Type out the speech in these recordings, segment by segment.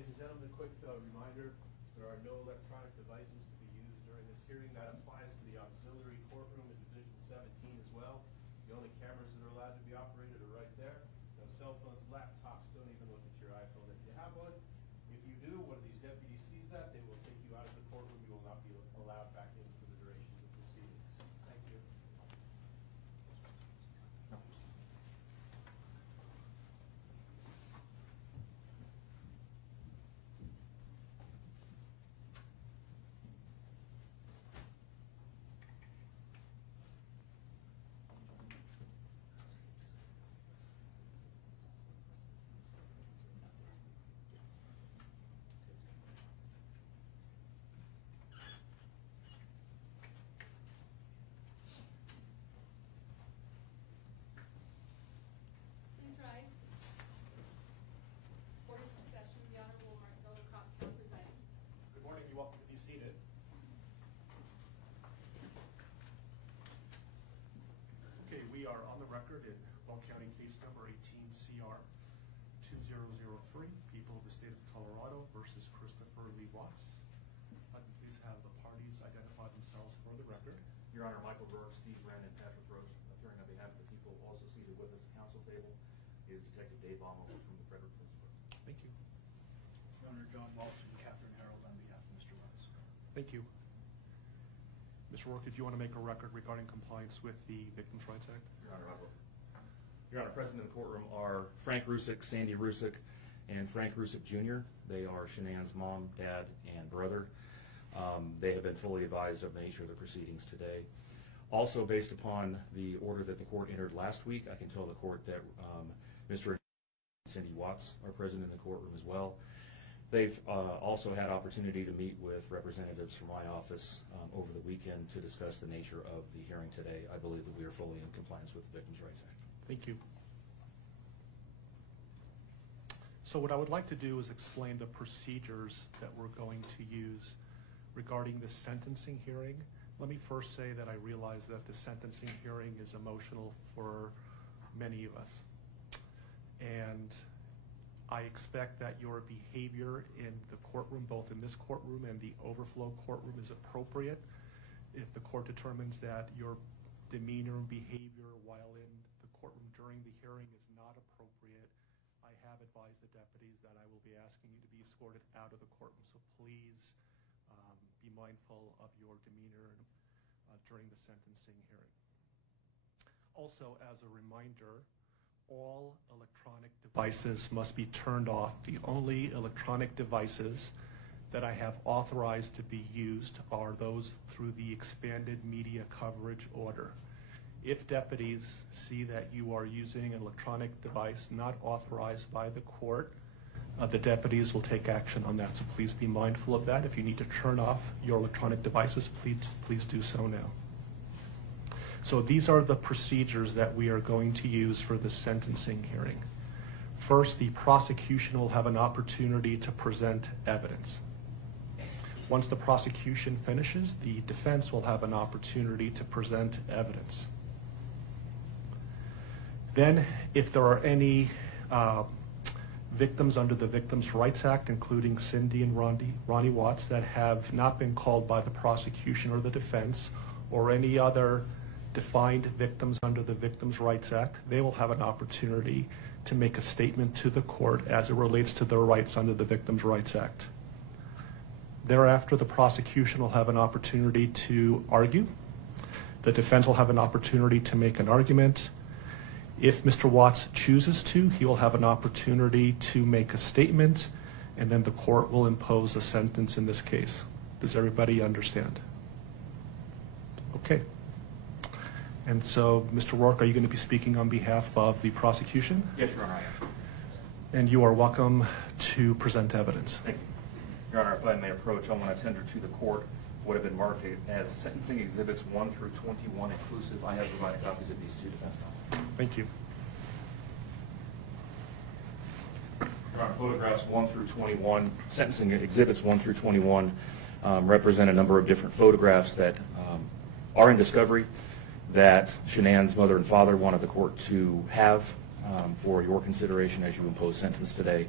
Ladies and gentlemen, a quick reminder, there are no electronic devices to be used during this hearing. That applies to the auxiliary courtroom in Division 17 as well. The only cameras that are allowed to be operated are right there. No cell phones, laptops, don't even look at your iPhone if you have one. If you do, one of these deputies sees that, they will take you out of the courtroom. You will not be allowed back in for the duration of the proceedings. Thank you. Okay, we are on the record in Will County case number 18CR2003, People of the State of Colorado versus Christopher Lee Watts. Please have the parties identify themselves for the record. Your Honor, Michael Rourke, Steve Wren, and Patrick Roach, appearing on behalf of the people also seated with us at council table, is Detective Dave Baumel from the Frederick Police Department. Thank you. Your Honor, John Walsh and Catherine Harold on behalf of Mr. Watts. Thank you. Mr. Rourke, did you want to make a record regarding compliance with the Victims' Rights Act? Your Honor, I will. Your Honor, present in the courtroom are Frank Rusick, Sandy Rusick, and Frank Rusick Jr. They are Shanann's mom, dad, and brother. They have been fully advised of the nature of the proceedings today. Also, based upon the order that the court entered last week, I can tell the court that Mr. and Cindy Watts are present in the courtroom as well. They've also had opportunity to meet with representatives from my office over the weekend to discuss the nature of the hearing today. I believe that we are fully in compliance with the Victims' Rights Act. Thank you. So what I would like to do is explain the procedures that we're going to use regarding the sentencing hearing. Let me first say that I realize that the sentencing hearing is emotional for many of us. And I expect that your behavior in the courtroom, both in this courtroom and the overflow courtroom, is appropriate. If the court determines that your demeanor and behavior while in the courtroom during the hearing is not appropriate, I have advised the deputies that I will be asking you to be escorted out of the courtroom. So please be mindful of your demeanor during the sentencing hearing. Also, as a reminder, all electronic devices must be turned off. The only electronic devices that I have authorized to be used are those through the expanded media coverage order. If deputies see that you are using an electronic device not authorized by the court, the deputies will take action on that. So please be mindful of that. If you need to turn off your electronic devices, please do so now. So these are the procedures that we are going to use for the sentencing hearing. First, the prosecution will have an opportunity to present evidence. Once the prosecution finishes, the defense will have an opportunity to present evidence. Then, if there are any victims under the Victims' Rights Act, including Cindy and Ronnie Watts, that have not been called by the prosecution or the defense, or any other defined victims under the Victims' Rights Act, they will have an opportunity to make a statement to the court as it relates to their rights under the Victims' Rights Act. Thereafter, the prosecution will have an opportunity to argue. The defense will have an opportunity to make an argument. If Mr. Watts chooses to, he will have an opportunity to make a statement, and then the court will impose a sentence in this case. Does everybody understand? Okay. And so, Mr. Rourke, are you going to be speaking on behalf of the prosecution? Yes, Your Honor, I am. And you are welcome to present evidence. Thank you. Your Honor, if I may approach, I want to tender to the court what have been marked as sentencing exhibits 1 through 21 inclusive. I have provided copies of these to defense counsel. Thank you. Your Honor, photographs 1 through 21, sentencing exhibits 1 through 21 represent a number of different photographs that are in discovery that Shanann's mother and father wanted the court to have for your consideration as you impose sentence today.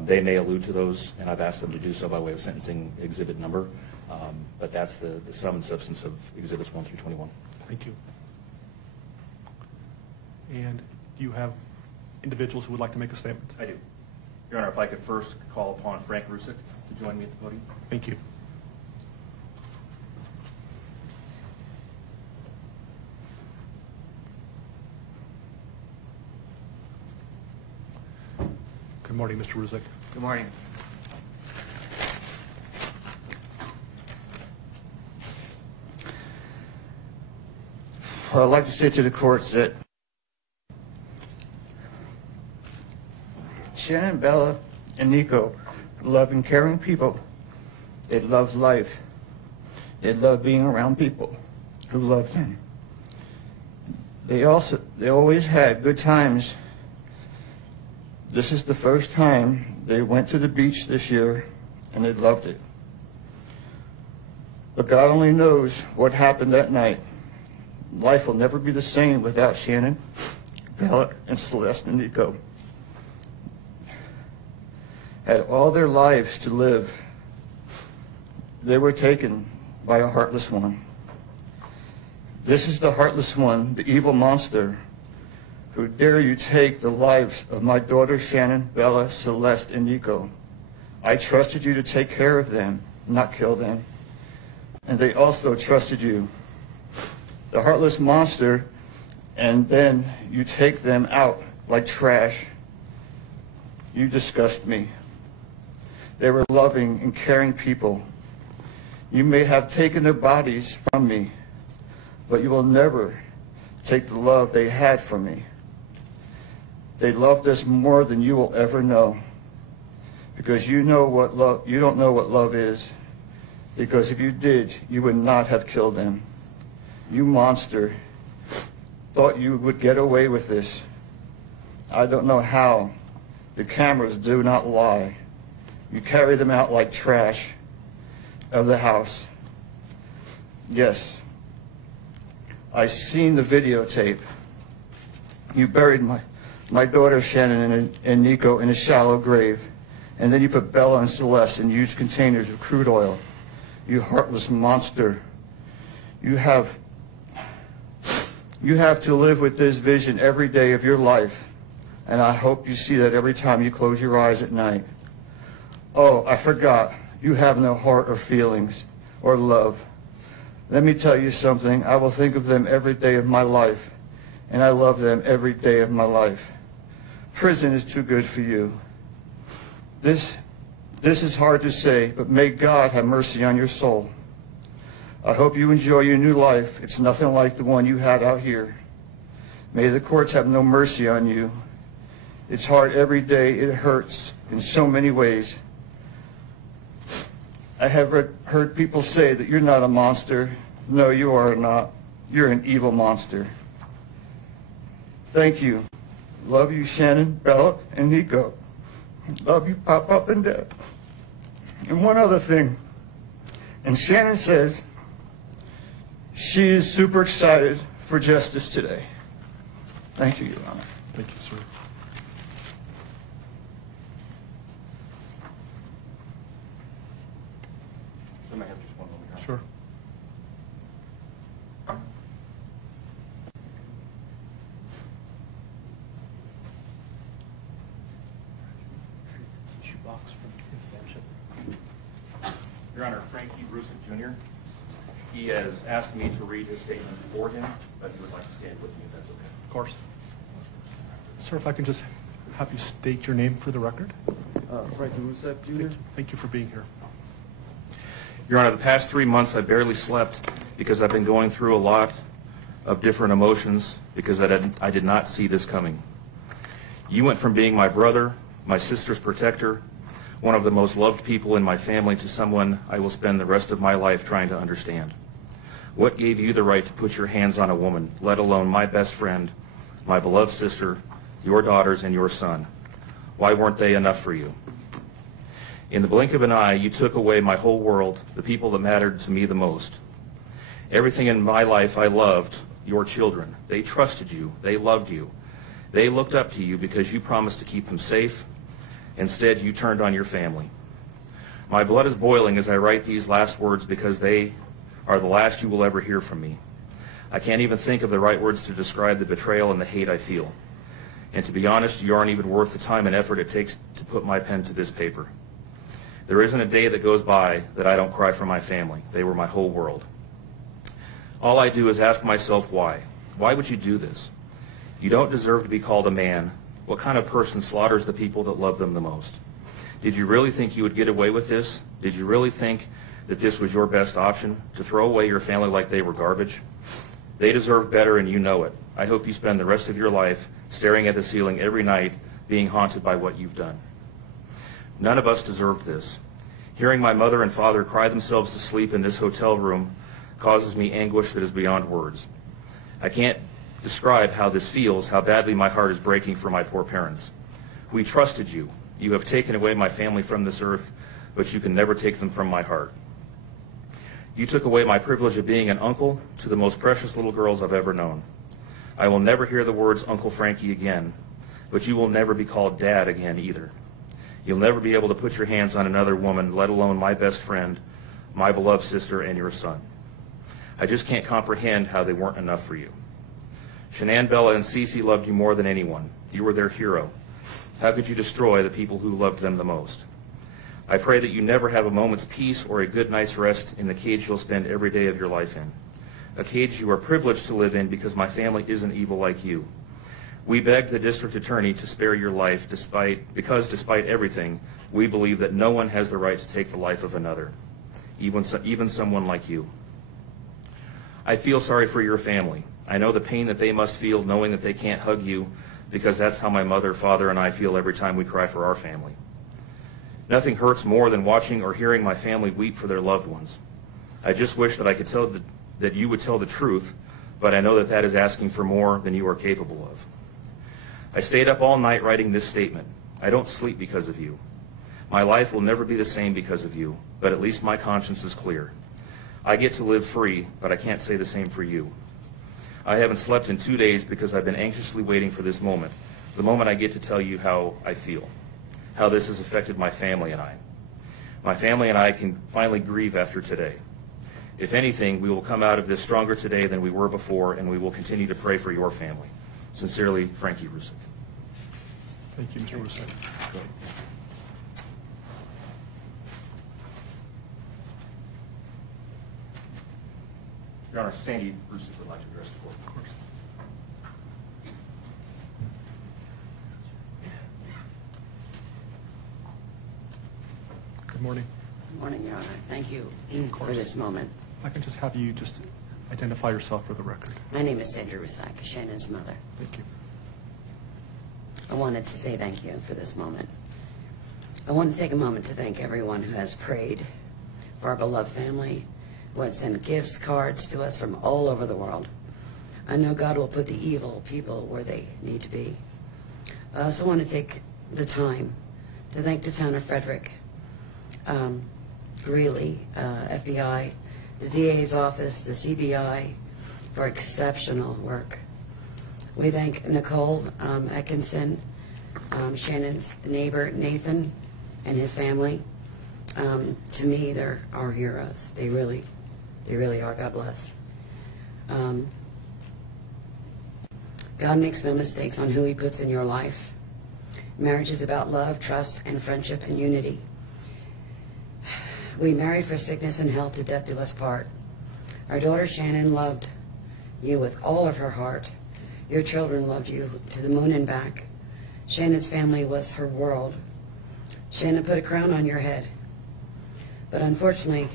They may allude to those, and I've asked them to do so by way of sentencing exhibit number, but that's the sum and substance of exhibits 1 through 21. Thank you. And do you have individuals who would like to make a statement? I do. Your Honor, if I could first call upon Frank Rusick to join me at the podium. Thank you. Good morning, Mr. Rusick. Good morning. Well, I'd like to say to the courts that Shanann, Bella, and Nico are loving, caring people. They love life. They love being around people who love them. They always had good times. This is the first time they went to the beach this year, and they loved it. But God only knows what happened that night. Life will never be the same without Shanann, Bella, and Celeste and Nico. Had all their lives to live. They were taken by a heartless one. This is the heartless one, the evil monster. Who dare you take the lives of my daughters Shanann, Bella, Celeste, and Nico? I trusted you to take care of them, not kill them. And they also trusted you. The heartless monster, and then you take them out like trash. You disgust me. They were loving and caring people. You may have taken their bodies from me, but you will never take the love they had from me. They loved us more than you will ever know, because you don't know what love is, because if you did, you would not have killed them. You monster, thought you would get away with this. I don't know how. The cameras do not lie. You carry them out like trash of the house. Yes, I seen the videotape. You buried my daughter Shanann and Nico in a shallow grave, and then you put Bella and Celeste in huge containers of crude oil. You heartless monster. You have to live with this vision every day of your life, and I hope you see that every time you close your eyes at night. Oh, I forgot. You have no heart or feelings or love. Let me tell you something. I will think of them every day of my life, and I love them every day of my life. Prison is too good for you. This is hard to say, but may God have mercy on your soul. I hope you enjoy your new life. It's nothing like the one you had out here. May the courts have no mercy on you. It's hard every day. It hurts in so many ways. I have heard people say that you're not a monster. No, you are not. You're an evil monster. Thank you. Love you, Shanann, Bella, and Nico. Love you, Pop and Dad. And one other thing. And Shanann says she is super excited for justice today. Thank you, Your Honor. Thank you, sir. I may have just one moment, Your Honor. Sure. Your Honor, Frankie Rusick Jr., he has asked me to read his statement for him, but he would like to stand with me if that's okay. Of course. Sir, if I can just have you state your name for the record. Frankie Rusick Jr. Thank you for being here. Your Honor, the past 3 months I barely slept because I've been going through a lot of different emotions because I did not see this coming. You went from being my brother, my sister's protector, one of the most loved people in my family, to someone I will spend the rest of my life trying to understand. What gave you the right to put your hands on a woman, let alone my best friend, my beloved sister, your daughters, and your son? Why weren't they enough for you? In the blink of an eye, you took away my whole world, the people that mattered to me the most. Everything in my life I loved, your children. They trusted you. They loved you. They looked up to you because you promised to keep them safe. Instead, you turned on your family. My blood is boiling as I write these last words because they are the last you will ever hear from me. I can't even think of the right words to describe the betrayal and the hate I feel. And to be honest, you aren't even worth the time and effort it takes to put my pen to this paper. There isn't a day that goes by that I don't cry for my family. They were my whole world. All I do is ask myself why. Why would you do this? You don't deserve to be called a man. What kind of person slaughters the people that love them the most? Did you really think you would get away with this? Did you really think that this was your best option, to throw away your family like they were garbage? They deserve better, and you know it. I hope you spend the rest of your life staring at the ceiling every night, being haunted by what you've done. None of us deserved this. Hearing my mother and father cry themselves to sleep in this hotel room causes me anguish that is beyond words. I can't describe how this feels, how badly my heart is breaking for my poor parents. We trusted you. You have taken away my family from this earth, but you can never take them from my heart. You took away my privilege of being an uncle to the most precious little girls I've ever known. I will never hear the words Uncle Frankie again, but you will never be called Dad again either. You'll never be able to put your hands on another woman, let alone my best friend, my beloved sister, and your son. I just can't comprehend how they weren't enough for you. Shanann, Bella, and Cece loved you more than anyone. You were their hero. How could you destroy the people who loved them the most? I pray that you never have a moment's peace or a good night's rest in the cage you'll spend every day of your life in. A cage you are privileged to live in because my family isn't evil like you. We beg the district attorney to spare your life because despite everything, we believe that no one has the right to take the life of another, even someone like you. I feel sorry for your family. I know the pain that they must feel knowing that they can't hug you, because that's how my mother, father, and I feel every time we cry for our family. Nothing hurts more than watching or hearing my family weep for their loved ones. I just wish that I could tell that you would tell the truth, but I know that that is asking for more than you are capable of. I stayed up all night writing this statement. I don't sleep because of you. My life will never be the same because of you, but at least my conscience is clear. I get to live free, but I can't say the same for you. I haven't slept in 2 days because I've been anxiously waiting for this moment, the moment I get to tell you how I feel, how this has affected my family and I. My family and I can finally grieve after today. If anything, we will come out of this stronger today than we were before, and we will continue to pray for your family. Sincerely, Frankie Rusick. Thank you, Mr. Rusick. Your Honor, Sandy Rusick would like to address the court. Of course. Good morning. Good morning, Your Honor. Thank you Of course. for this moment. If I can just have you just identify yourself for the record. My name is Sandra Rusak, Shannon's mother. Thank you. I wanted to say thank you for this moment. I want to take a moment to thank everyone who has prayed for our beloved family, who has sent gifts, cards to us from all over the world. I know God will put the evil people where they need to be. I also want to take the time to thank the town of Frederick, Greeley, FBI, the DA's office, the CBI, for exceptional work. We thank Nicole Atkinson, Shannon's neighbor, Nathan, and his family. To me, they're our heroes. They really are. God bless. God makes no mistakes on who he puts in your life. Marriage is about love, trust, and friendship and unity. We married for sickness and health, to death do us part. Our daughter Shanann loved you with all of her heart. Your children loved you to the moon and back. Shannon's family was her world. Shanann put a crown on your head. But unfortunately,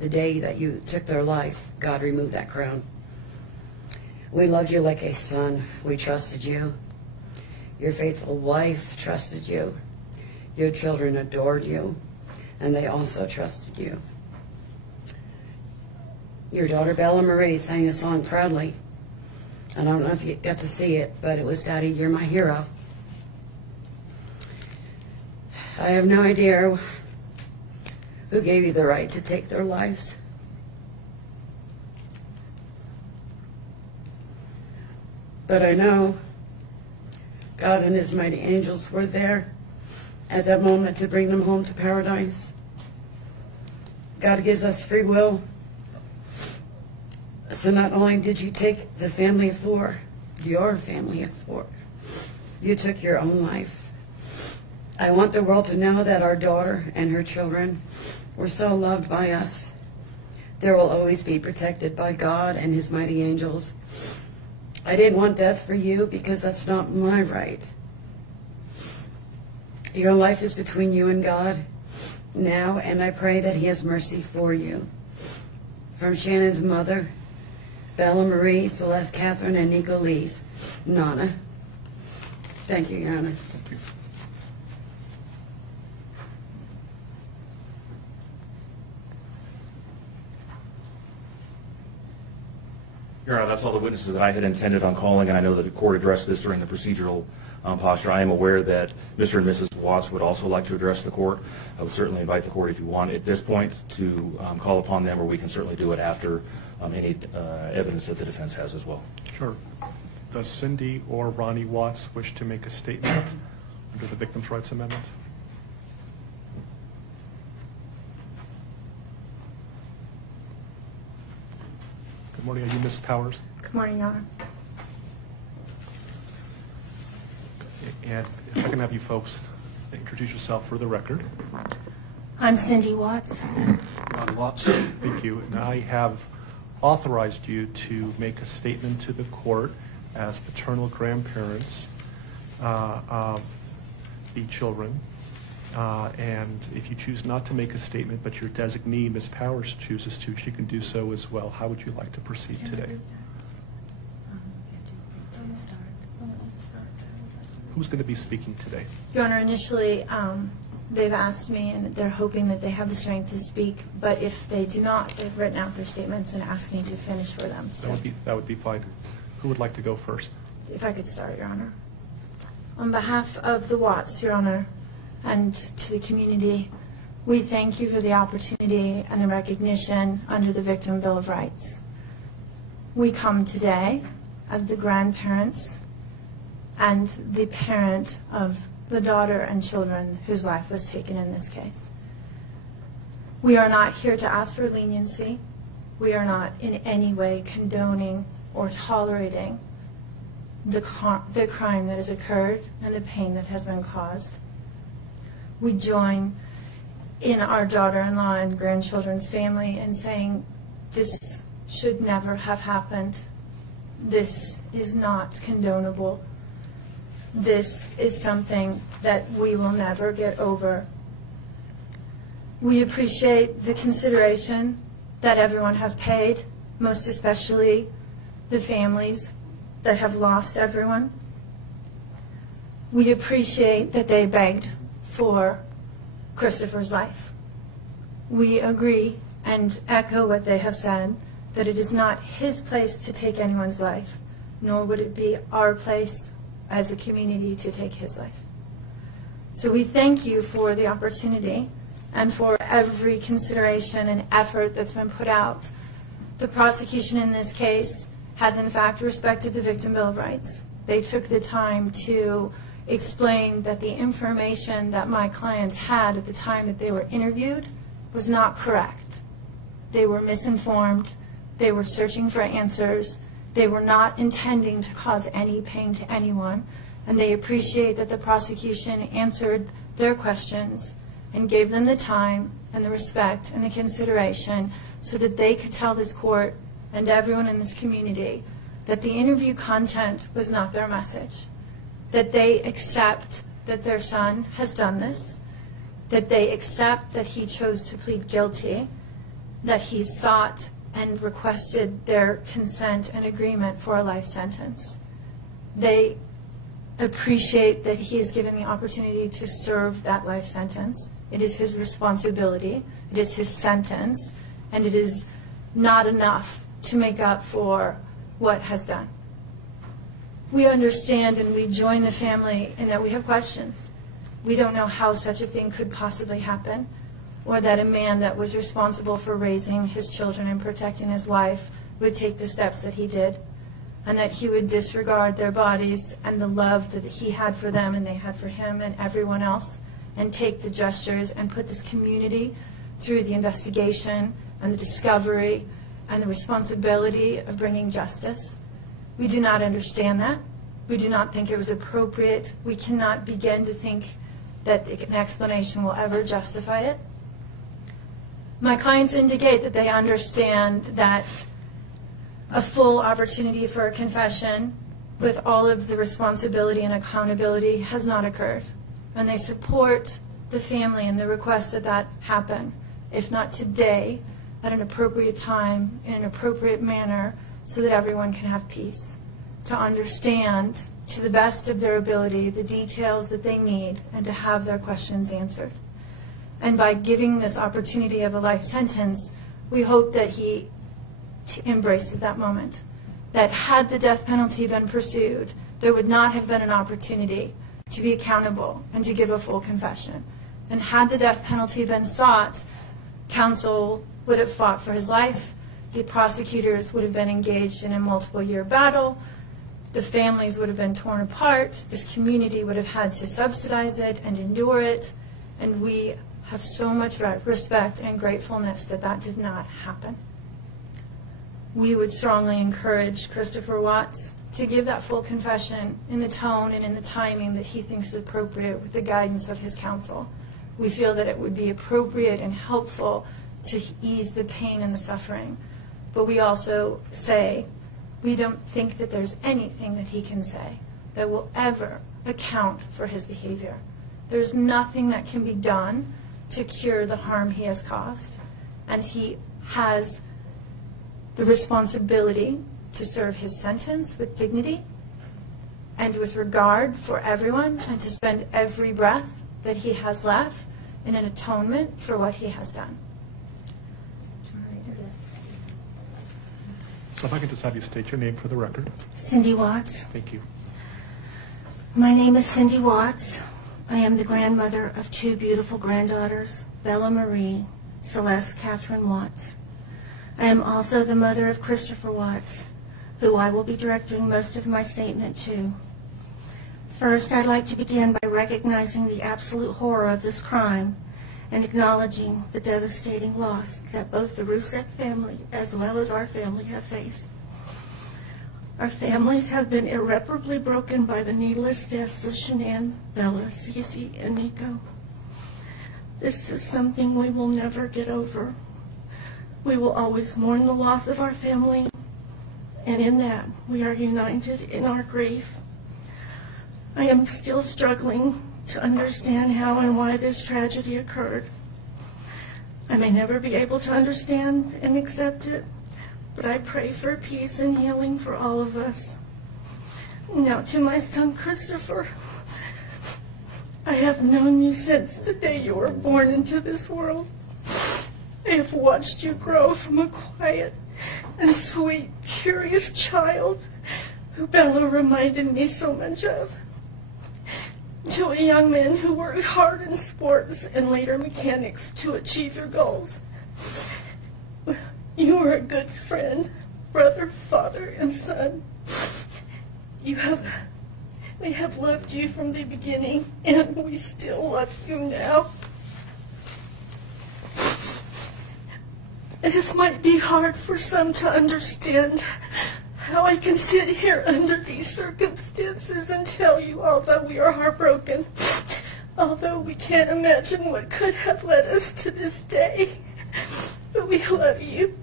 the day that you took their life, God removed that crown. We loved you like a son. We trusted you. Your faithful wife trusted you. Your children adored you, and they also trusted you. Your daughter Bella Marie sang a song proudly. I don't know if you got to see it, but it was, "Daddy, you're my hero." I have no idea who gave you the right to take their lives. But I know God and his mighty angels were there at that moment to bring them home to paradise. God gives us free will. So not only did you take the family of four, your family of four, you took your own life. I want the world to know that our daughter and her children were so loved by us. There will always be protected by God and his mighty angels. I didn't want death for you because that's not my right. Your life is between you and God now, and I pray that he has mercy for you. From Shannon's mother, Bella Marie, Celeste Catherine, and Nico Lee's, Nana. Thank you, Your Honor. Thank you. Your Honor, that's all the witnesses that I had intended on calling, and I know that the court addressed this during the procedural posture. I am aware that Mr. and Mrs. Watts would also like to address the court. I would certainly invite the court, if you want, at this point, to call upon them, or we can certainly do it after any evidence that the defense has as well. Sure. Does Cindy or Ronnie Watts wish to make a statement under the Victims' Rights Amendment? Good morning. Are you Ms. Powers? Good morning, Your Honor. And if I can have you folks introduce yourself for the record. I'm Cindy Watts. Ron Watts. Thank you. And I have authorized you to make a statement to the court as paternal grandparents of the children. And if you choose not to make a statement, but your designee, Ms. Powers, chooses to, she can do so as well. How would you like to proceed today? Who's going to be speaking today? Your Honor, initially, they've asked me, and they're hoping that they have the strength to speak, but if they do not, they've written out their statements and asked me to finish for them. So That would be fine. Who would like to go first? if I could start, Your Honor. On behalf of the Watts, Your Honor, and to the community, we thank you for the opportunity and the recognition under the Victim Bill of Rights. We come today as the grandparents and the parent of the daughter and children whose life was taken in this case. We are not here to ask for leniency. We are not in any way condoning or tolerating the crime that has occurred and the pain that has been caused. We join in our daughter-in-law and grandchildren's family in saying this should never have happened. This is not condonable. This is something that we will never get over. We appreciate the consideration that everyone has paid, most especially the families that have lost everyone. We appreciate that they begged for Christopher's life. We agree and echo what they have said, that it is not his place to take anyone's life, nor would it be our place as a community to take his life. So we thank you for the opportunity and for every consideration and effort that's been put out. The prosecution in this case has in fact respected the Victim Bill of Rights. They took the time to explain that the information that my clients had at the time that they were interviewed was not correct. They were misinformed. They were searching for answers. They were not intending to cause any pain to anyone, and they appreciate that the prosecution answered their questions and gave them the time and the respect and the consideration so that they could tell this court and everyone in this community that the interview content was not their message, that they accept that their son has done this, that they accept that he chose to plead guilty, that he sought and requested their consent and agreement for a life sentence. They appreciate that he is given the opportunity to serve that life sentence. It is his responsibility, it is his sentence, and it is not enough to make up for what has done. We understand and we join the family in that we have questions. We don't know how such a thing could possibly happen, or that a man that was responsible for raising his children and protecting his wife would take the steps that he did. and that he would disregard their bodies and the love that he had for them and they had for him and everyone else, and take the gestures and put this community through the investigation and the discovery and the responsibility of bringing justice. We do not understand that. We do not think it was appropriate. We cannot begin to think that an explanation will ever justify it. My clients indicate that they understand that a full opportunity for a confession with all of the responsibility and accountability has not occurred. And they support the family and the request that that happen, if not today, at an appropriate time, in an appropriate manner, so that everyone can have peace, to understand to the best of their ability the details that they need and to have their questions answered. And by giving this opportunity of a life sentence, we hope that he embraces that moment. That had the death penalty been pursued, there would not have been an opportunity to be accountable and to give a full confession. And had the death penalty been sought, counsel would have fought for his life, the prosecutors would have been engaged in a multiple-year battle, the families would have been torn apart, this community would have had to subsidize it and endure it, and we have so much respect and gratefulness that that did not happen. We would strongly encourage Christopher Watts to give that full confession in the tone and in the timing that he thinks is appropriate with the guidance of his counsel. We feel that it would be appropriate and helpful to ease the pain and the suffering. But we also say we don't think that there's anything that he can say that will ever account for his behavior. There's nothing that can be done to cure the harm he has caused. And he has the responsibility to serve his sentence with dignity and with regard for everyone, and to spend every breath that he has left in an atonement for what he has done. So if I can just have you state your name for the record. Cindy Watts. Thank you. My name is Cindy Watts. I am the grandmother of two beautiful granddaughters, Bella Marie, Celeste Catherine Watts. I am also the mother of Christopher Watts, who I will be directing most of my statement to. First, I'd like to begin by recognizing the absolute horror of this crime and acknowledging the devastating loss that both the Rusek family as well as our family have faced. Our families have been irreparably broken by the needless deaths of Shanann, Bella, Cece, and Nico. This is something we will never get over. We will always mourn the loss of our family, and in that we are united in our grief. I am still struggling to understand how and why this tragedy occurred. I may never be able to understand and accept it, but I pray for peace and healing for all of us. Now to my son Christopher, I have known you since the day you were born into this world. I have watched you grow from a quiet and sweet, curious child who Bella reminded me so much of, to a young man who worked hard in sports and later mechanics to achieve your goals. You are a good friend, brother, father, and son. We have loved you from the beginning, and we still love you now. This might be hard for some to understand, how I can sit here under these circumstances and tell you, although we are heartbroken, although we can't imagine what could have led us to this day, but we love you.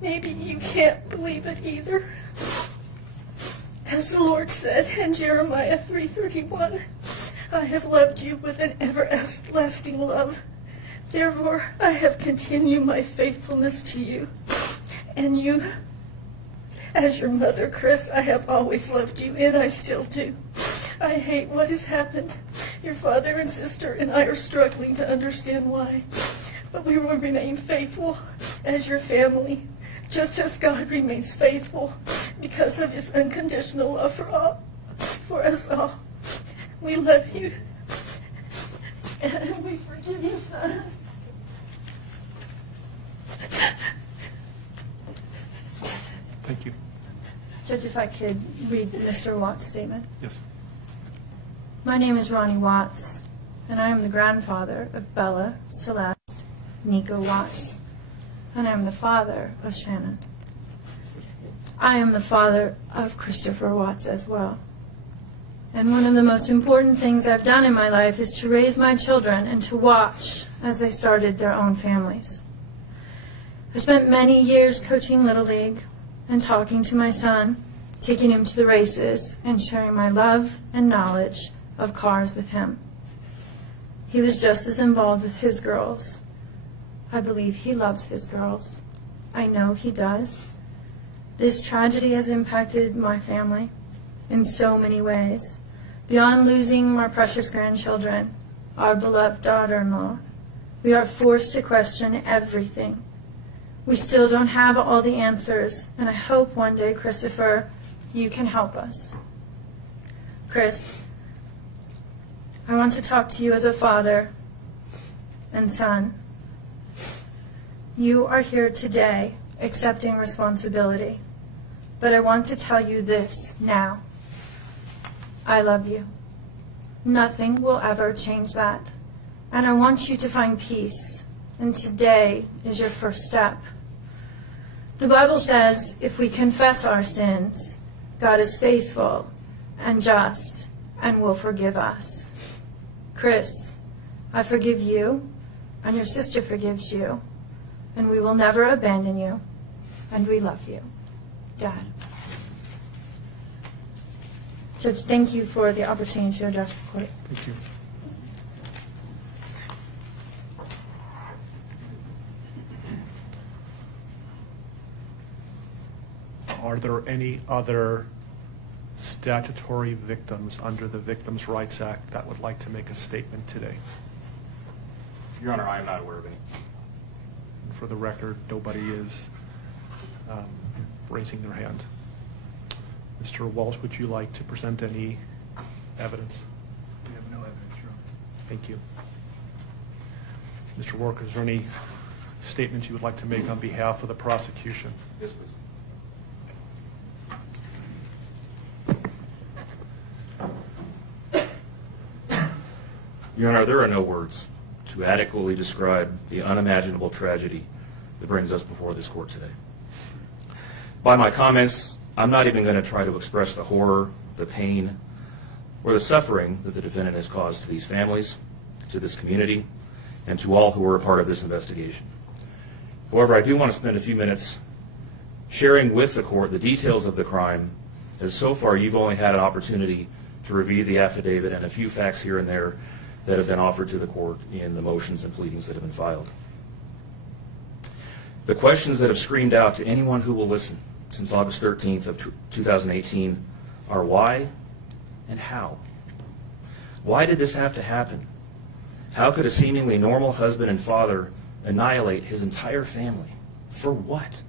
Maybe you can't believe it either. As the Lord said in Jeremiah 3:31, I have loved you with an everlasting love. Therefore, I have continued my faithfulness to you. And you, as your mother, Chris, I have always loved you, and I still do. I hate what has happened. Your father and sister and I are struggling to understand why. But we will remain faithful as your family, just as God remains faithful because of his unconditional love for us all. We love you, and we forgive you, son. Thank you. Judge, if I could read Mr. Watts' statement. Yes. My name is Ronnie Watts, and I am the grandfather of Bella, Celeste, Nico Watts, and I am the father of Shanann. I am the father of Christopher Watts as well. And one of the most important things I've done in my life is to raise my children and to watch as they started their own families. I spent many years coaching Little League and talking to my son, taking him to the races, and sharing my love and knowledge of cars with him. He was just as involved with his girls. I believe he loves his girls. I know he does. This tragedy has impacted my family in so many ways. Beyond losing my precious grandchildren, our beloved daughter-in-law, we are forced to question everything. We still don't have all the answers, and I hope one day, Christopher, you can help us. Chris, I want to talk to you as a father and son. You are here today accepting responsibility, but I want to tell you this now. I love you. Nothing will ever change that, and I want you to find peace, and today is your first step. The Bible says if we confess our sins, God is faithful and just and will forgive us. Chris, I forgive you, and your sister forgives you, and we will never abandon you, and we love you. Dad. Judge, thank you for the opportunity to address the court. Thank you. Are there any other statutory victims under the Victims' Rights Act that would like to make a statement today? Your Honor, I am not aware of any. For the record, nobody is raising their hand. Mr. Walsh, would you like to present any evidence? We have no evidence, Your Honor. Thank you. Mr. Walker, is there any statements you would like to make on behalf of the prosecution? Yes, please. Your Honor, there are no words to adequately describe the unimaginable tragedy that brings us before this court today. By my comments, I'm not even going to try to express the horror, the pain, or the suffering that the defendant has caused to these families, to this community, and to all who were a part of this investigation. However, I do want to spend a few minutes sharing with the court the details of the crime, as so far you've only had an opportunity to review the affidavit and a few facts here and there that have been offered to the court in the motions and pleadings that have been filed. The questions that have screamed out to anyone who will listen since August 13th of 2018 are why and how? Why did this have to happen? How could a seemingly normal husband and father annihilate his entire family? For what?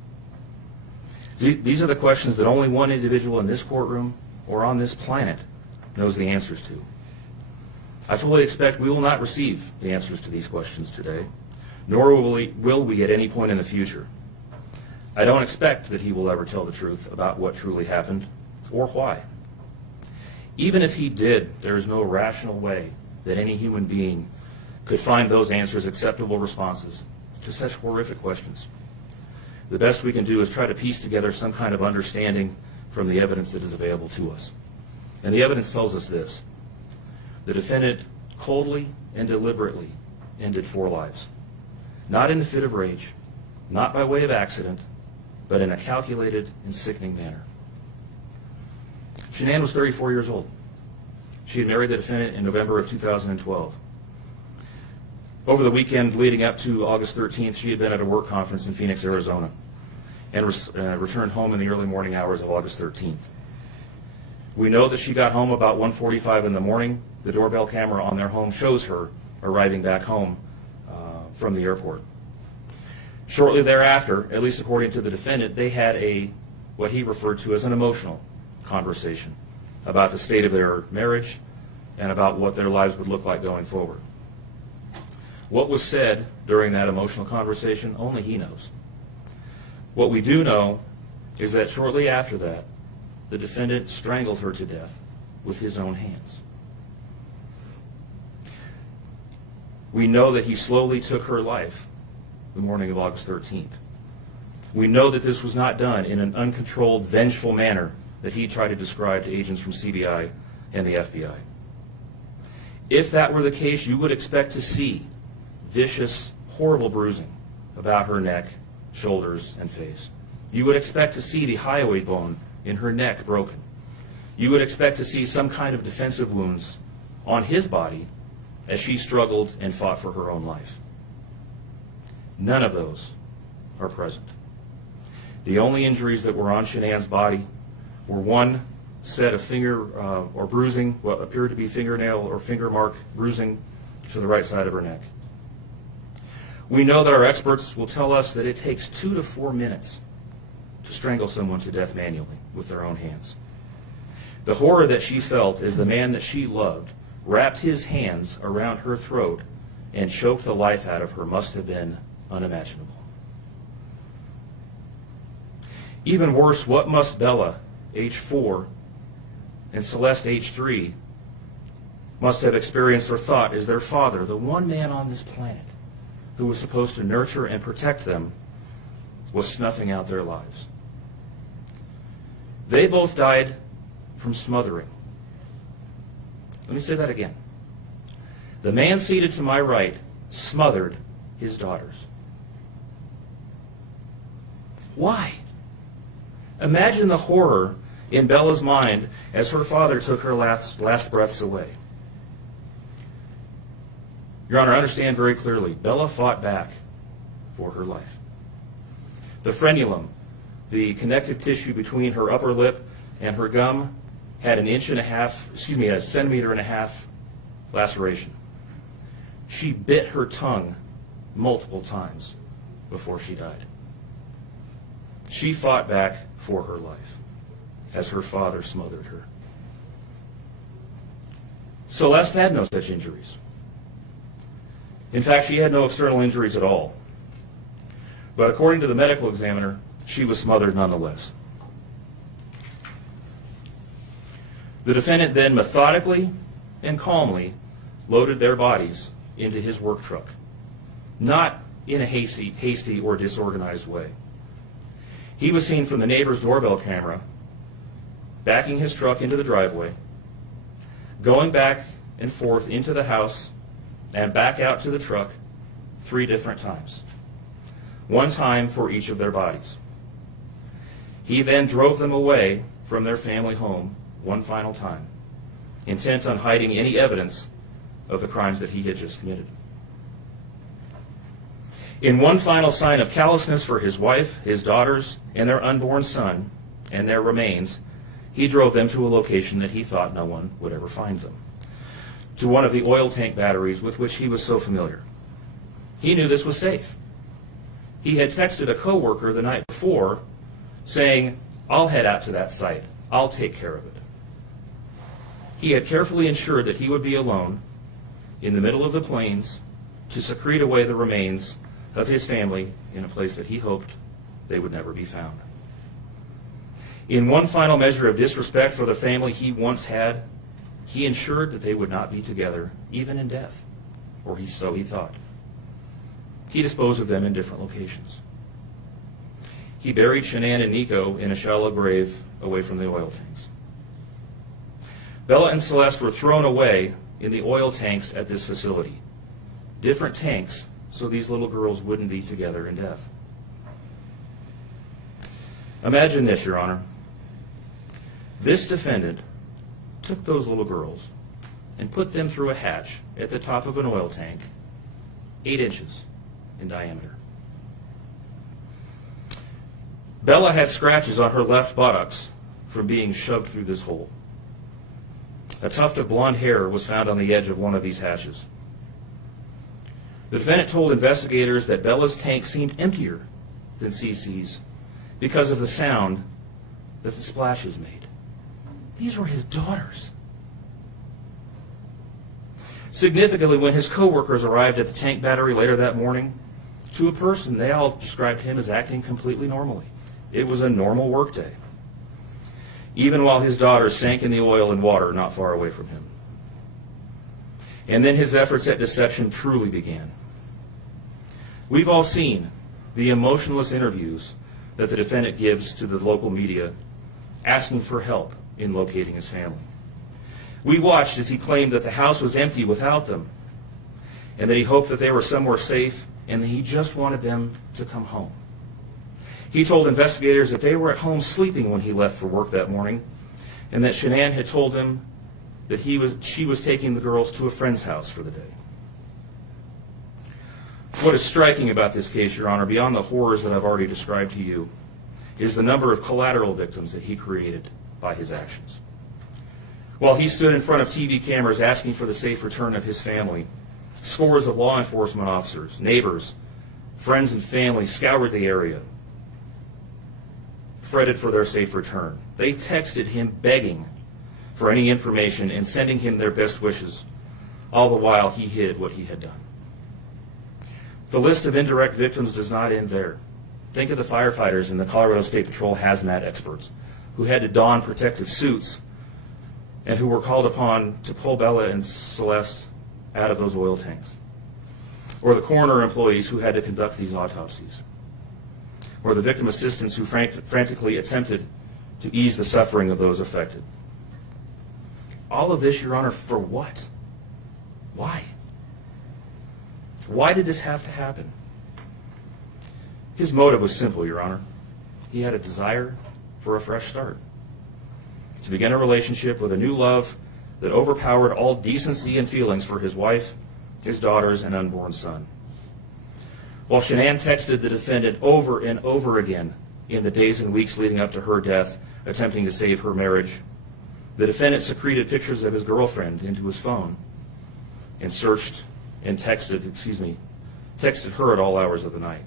These are the questions that only one individual in this courtroom or on this planet knows the answers to. I fully expect we will not receive the answers to these questions today, nor will we at any point in the future. I don't expect that he will ever tell the truth about what truly happened or why. Even if he did, there is no rational way that any human being could find those answers acceptable responses to such horrific questions. The best we can do is try to piece together some kind of understanding from the evidence that is available to us. And the evidence tells us this. The defendant coldly and deliberately ended 4 lives. Not in a fit of rage, not by way of accident, but in a calculated and sickening manner. Shanann was 34 years old. She had married the defendant in November of 2012. Over the weekend leading up to August 13th, she had been at a work conference in Phoenix, Arizona, and returned home in the early morning hours of August 13th. We know that she got home about 1:45 in the morning. The doorbell camera on their home shows her arriving back home from the airport. Shortly thereafter, at least according to the defendant, they had what he referred to as an emotional conversation about the state of their marriage and about what their lives would look like going forward. What was said during that emotional conversation, only he knows. What we do know is that shortly after that, the defendant strangled her to death with his own hands. We know that he slowly took her life the morning of August 13th. We know that this was not done in an uncontrolled, vengeful manner that he tried to describe to agents from CBI and the FBI. If that were the case, you would expect to see vicious, horrible bruising about her neck, shoulders, and face. You would expect to see the hyoid bone in her neck broken. You would expect to see some kind of defensive wounds on his body as she struggled and fought for her own life. None of those are present. The only injuries that were on Shanann's body were one set of finger or bruising, what appeared to be fingernail or finger mark bruising to the right side of her neck. We know that our experts will tell us that it takes 2 to 4 minutes to strangle someone to death manually with their own hands. The horror that she felt as the man that she loved wrapped his hands around her throat and choked the life out of her must have been unimaginable. Even worse, what must Bella, age 4, and Celeste, age 3, must have experienced or thought as their father, the one man on this planet who was supposed to nurture and protect them, was snuffing out their lives. They both died from smothering. Let me say that again. The man seated to my right smothered his daughters. Why? Imagine the horror in Bella's mind as her father took her last breaths away. Your Honor, understand very clearly, Bella fought back for her life. The frenulum, the connective tissue between her upper lip and her gum, had a centimeter and a half laceration. She bit her tongue multiple times before she died. She fought back for her life as her father smothered her. Celeste had no such injuries. In fact, she had no external injuries at all. But according to the medical examiner, she was smothered nonetheless. The defendant then methodically and calmly loaded their bodies into his work truck, not in a hasty or disorganized way. He was seen from the neighbor's doorbell camera backing his truck into the driveway, going back and forth into the house and back out to the truck 3 different times, 1 time for each of their bodies. He then drove them away from their family home 1 final time, intent on hiding any evidence of the crimes that he had just committed. In one final sign of callousness for his wife, his daughters, and their unborn son, and their remains, he drove them to a location that he thought no one would ever find them, to one of the oil tank batteries with which he was so familiar. He knew this was safe. He had texted a coworker the night before saying, "I'll head out to that site. I'll take care of it." He had carefully ensured that he would be alone in the middle of the plains to secrete away the remains of his family in a place that he hoped they would never be found. In one final measure of disrespect for the family he once had, he ensured that they would not be together, even in death, or so he thought. He disposed of them in different locations. He buried Shanann and Nico in a shallow grave away from the oil tanks. Bella and Celeste were thrown away in the oil tanks at this facility. Different tanks, so these little girls wouldn't be together in death. Imagine this, Your Honor. This defendant took those little girls and put them through a hatch at the top of an oil tank, 8 inches in diameter. Bella had scratches on her left buttocks from being shoved through this hole. A tuft of blonde hair was found on the edge of one of these hatches. The defendant told investigators that Bella's tank seemed emptier than CC's because of the sound that the splashes made. These were his daughters. Significantly, when his coworkers arrived at the tank battery later that morning, to a person, they all described him as acting completely normally. It was a normal workday. even while his daughters sank in the oil and water not far away from him. And then his efforts at deception truly began. We've all seen the emotionless interviews that the defendant gives to the local media asking for help in locating his family. We watched as he claimed that the house was empty without them and that he hoped that they were somewhere safe and that he just wanted them to come home. He told investigators that they were at home sleeping when he left for work that morning and that Shanann had told him that she was taking the girls to a friend's house for the day. What is striking about this case, Your Honor, beyond the horrors that I've already described to you, is the number of collateral victims that he created by his actions. While he stood in front of TV cameras asking for the safe return of his family, scores of law enforcement officers, neighbors, friends and family scoured the area, fretted for their safe return. They texted him begging for any information and sending him their best wishes, all the while he hid what he had done. The list of indirect victims does not end there. Think of the firefighters and the Colorado State Patrol hazmat experts who had to don protective suits and who were called upon to pull Bella and Celeste out of those oil tanks. Or the coroner employees who had to conduct these autopsies. Or the victim assistants who frantically attempted to ease the suffering of those affected. All of this, Your Honor, for what? Why? Why did this have to happen? His motive was simple, Your Honor. He had a desire for a fresh start, to begin a relationship with a new love that overpowered all decency and feelings for his wife, his daughters, and unborn son. While Shanann texted the defendant over and over again in the days and weeks leading up to her death, attempting to save her marriage, the defendant secreted pictures of his girlfriend into his phone and searched and texted her at all hours of the night.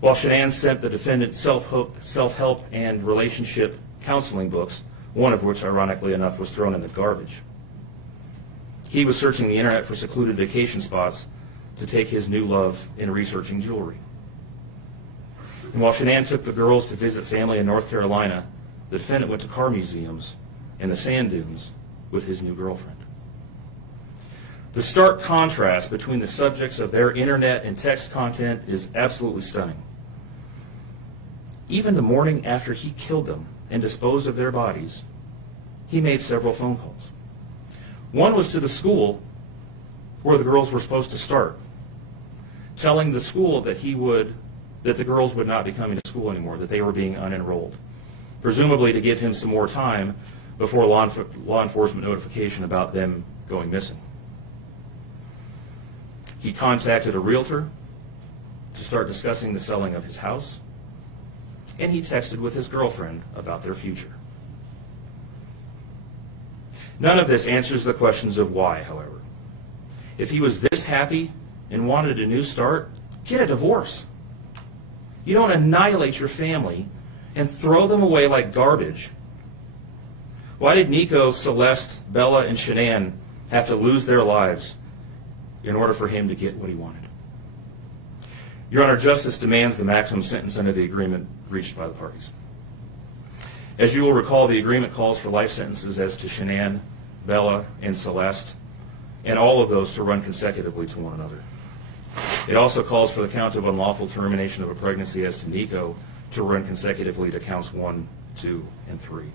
While Shanann sent the defendant self-help and relationship counseling books, one of which, ironically enough, was thrown in the garbage, he was searching the internet for secluded vacation spots to take his new love in researching jewelry. And while Shanann took the girls to visit family in North Carolina, the defendant went to car museums and the sand dunes with his new girlfriend. The stark contrast between the subjects of their internet and text content is absolutely stunning. Even the morning after he killed them and disposed of their bodies, he made several phone calls. One was to the school where the girls were supposed to start, telling the school that the girls would not be coming to school anymore, that they were being unenrolled, presumably to give him some more time before law enforcement notification about them going missing. He contacted a realtor to start discussing the selling of his house, and he texted with his girlfriend about their future. None of this answers the questions of why, however. If he was this happy and wanted a new start, get a divorce. You don't annihilate your family and throw them away like garbage. Why did Nico, Celeste, Bella, and Shanann have to lose their lives in order for him to get what he wanted? Your Honor, justice demands the maximum sentence under the agreement reached by the parties. As you will recall, the agreement calls for life sentences as to Shanann, Bella, and Celeste, and all of those to run consecutively to one another. It also calls for the count of unlawful termination of a pregnancy as to Nico to run consecutively to counts 1, 2, and 3.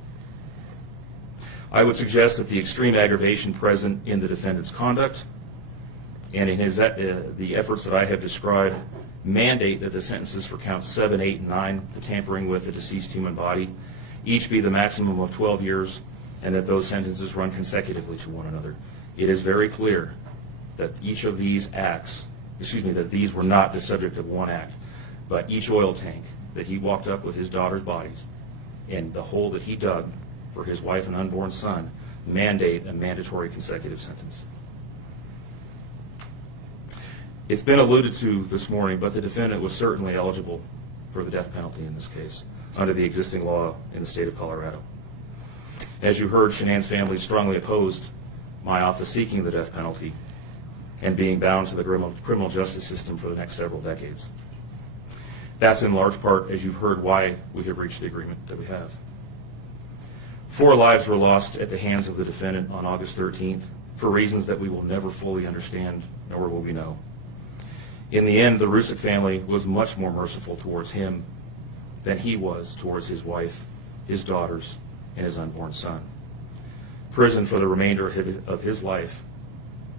I would suggest that the extreme aggravation present in the defendant's conduct and in the efforts that I have described mandate that the sentences for counts 7, 8, and 9, the tampering with the deceased human body, each be the maximum of 12 years, and that those sentences run consecutively to one another. It is very clear that each of these acts, that these were not the subject of one act, but each oil tank that he walked up with his daughter's bodies and the hole that he dug for his wife and unborn son mandate a mandatory consecutive sentence. It's been alluded to this morning, but the defendant was certainly eligible for the death penalty in this case under the existing law in the state of Colorado. As you heard, Shanann's family strongly opposed my office seeking the death penalty and being bound to the criminal justice system for the next several decades. That's in large part, as you've heard, why we have reached the agreement that we have. 4 lives were lost at the hands of the defendant on August 13th for reasons that we will never fully understand, nor will we know. In the end, the Rusick family was much more merciful towards him than he was towards his wife, his daughters, and his unborn son. Prison for the remainder of his life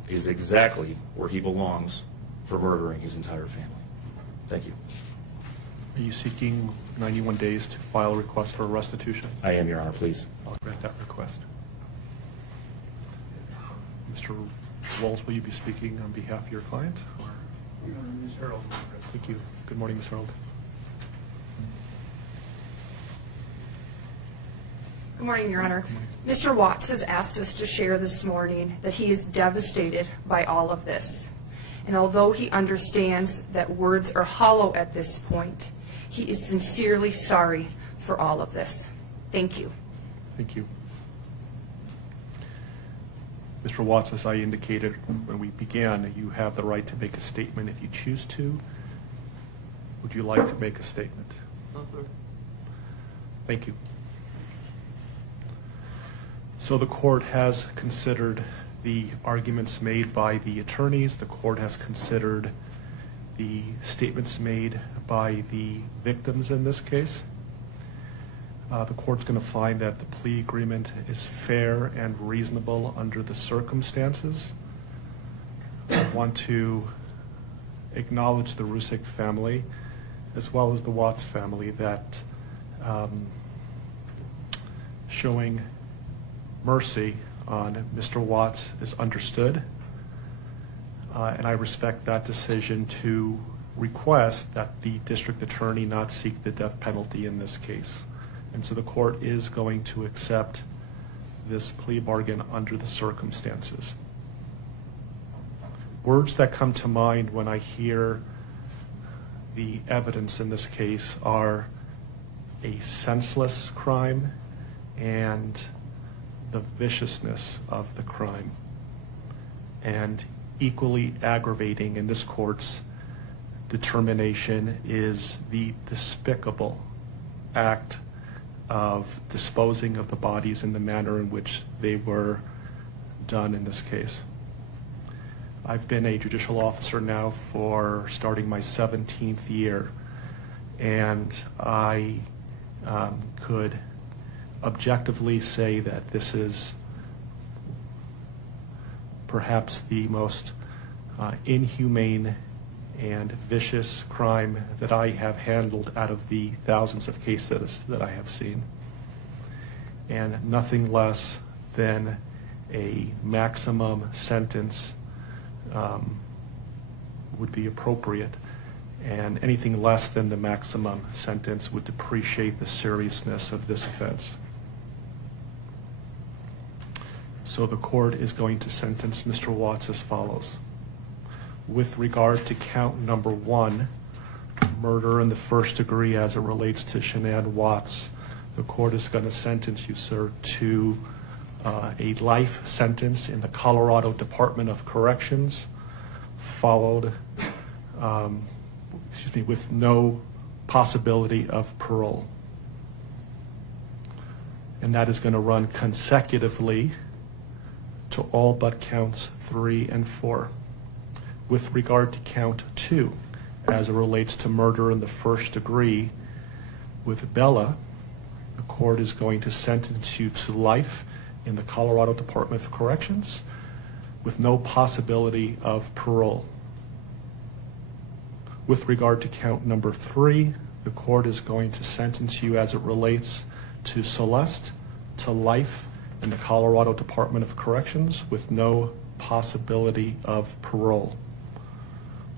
is exactly where he belongs for murdering his entire family. Thank you. Are you seeking 91 days to file a request for restitution? I am, Your Honor, please. I'll grant that request. Mr. Walls, will you be speaking on behalf of your client? Or? Ms. Harold. Thank you. Good morning, Ms. Harold. Good morning, Your Honor. Mr. Watts has asked us to share this morning that he is devastated by all of this. And although he understands that words are hollow at this point, he is sincerely sorry for all of this. Thank you. Thank you. Mr. Watts, as I indicated when we began, you have the right to make a statement if you choose to. Would you like to make a statement? No, sir. Thank you. So the court has considered the arguments made by the attorneys. The court has considered the statements made by the victims in this case. The court's going to find that the plea agreement is fair and reasonable under the circumstances. I want to acknowledge the Rusick family as well as the Watts family that showing mercy on Mr. Watts is understood, and I respect that decision to request that the district attorney not seek the death penalty in this case. And so the court is going to accept this plea bargain under the circumstances. Words that come to mind when I hear the evidence in this case are a senseless crime and the viciousness of the crime. And equally aggravating in this court's determination is the despicable act of disposing of the bodies in the manner in which they were done in this case. I've been a judicial officer now for starting my 17th year, and I could objectively say that this is perhaps the most inhumane and vicious crime that I have handled out of the thousands of cases that I have seen. And nothing less than a maximum sentence would be appropriate, and anything less than the maximum sentence would depreciate the seriousness of this offense. So the court is going to sentence Mr. Watts as follows. With regard to count number 1, murder in the first degree as it relates to Shanann Watts, the court is going to sentence you, sir, to a life sentence in the Colorado Department of Corrections, followed, with no possibility of parole. And that is going to run consecutively to all but counts 3 and 4. With regard to count 2, as it relates to murder in the first degree with Bella, the court is going to sentence you to life in the Colorado Department of Corrections with no possibility of parole. With regard to count number 3, the court is going to sentence you as it relates to Celeste to life in the Colorado Department of Corrections with no possibility of parole.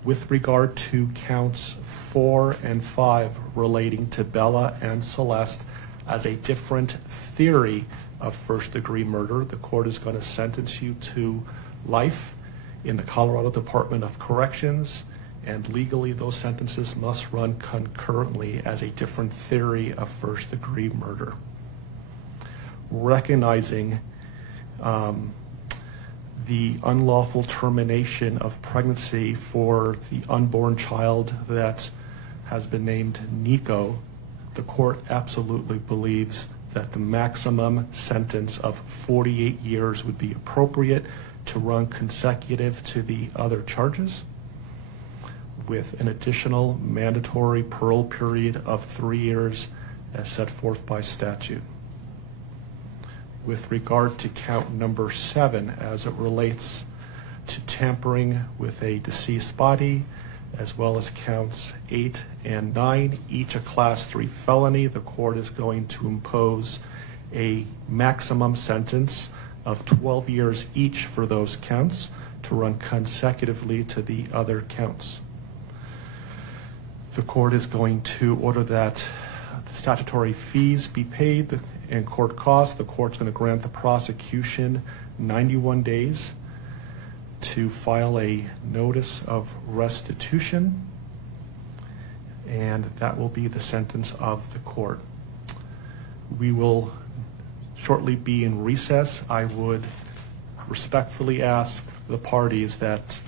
With regard to counts 4 and 5 relating to Bella and Celeste as a different theory of first-degree murder, the court is going to sentence you to life in the Colorado Department of Corrections, and legally those sentences must run concurrently as a different theory of first-degree murder. Recognizing the unlawful termination of pregnancy for the unborn child that has been named Nico, the court absolutely believes that the maximum sentence of 48 years would be appropriate to run consecutive to the other charges, with an additional mandatory parole period of 3 years as set forth by statute. With regard to count number 7, as it relates to tampering with a deceased body, as well as counts 8 and 9, each a Class 3 felony, the court is going to impose a maximum sentence of 12 years each for those counts to run consecutively to the other counts. The court is going to order that the statutory fees be paid and court costs. The court's going to grant the prosecution 91 days to file a notice of restitution, and that will be the sentence of the court. We will shortly be in recess. I would respectfully ask the parties that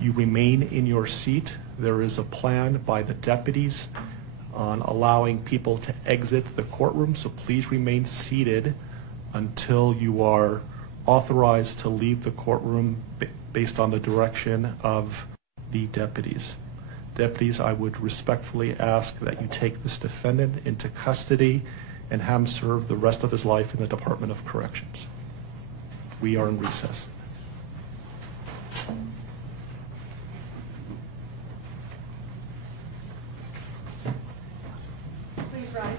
you remain in your seat. There is a plan by the deputies on allowing people to exit the courtroom, so please remain seated until you are authorized to leave the courtroom based on the direction of the deputies. Deputies, I would respectfully ask that you take this defendant into custody and have him serve the rest of his life in the Department of Corrections. We are in recess. Please rise.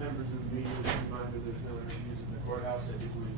Members of the media, just a reminder, there's no interviews in the courthouse. I do believe